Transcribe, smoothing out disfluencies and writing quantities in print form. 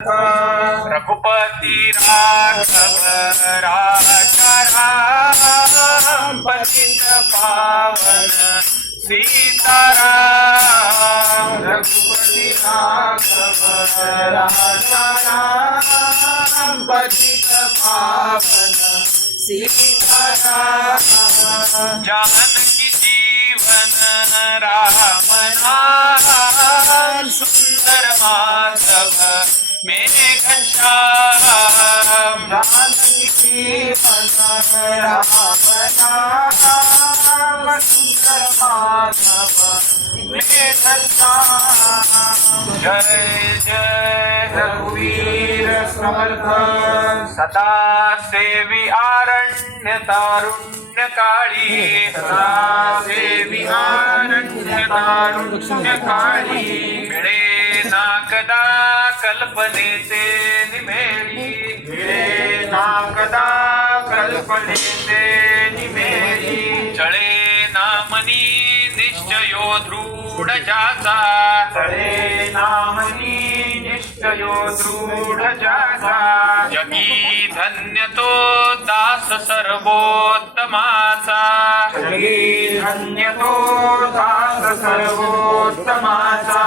रघुपति राघव राजा राम पतित पावन सीताराम। रघुपति राघव राजा राम पतित पावन सीताराम। जानकी जीवन राम नाम सुंदर माधव मेघश्याम। जानकी जीवन राम नाम सुंदर माधव मेघश्याम। जय जय रघुवीर समर्थ सदा सेवी आरण्य तारुण्य काळी। सदा सेवी आरण्य तारुण्य काळी। मिळे ना कदा कल्पनेचे निमेळी। मिळे ना कदा कल्पनेचे निमेळी। चळे ना मनी निश्चयो दृढ जाचा। चळे ना मनी निश्चयो दृढ जाचा। जगी धन्य तो दास सर्वोत्तमाचा। जगी धन्य तो दास सर्वोत्तमाचा।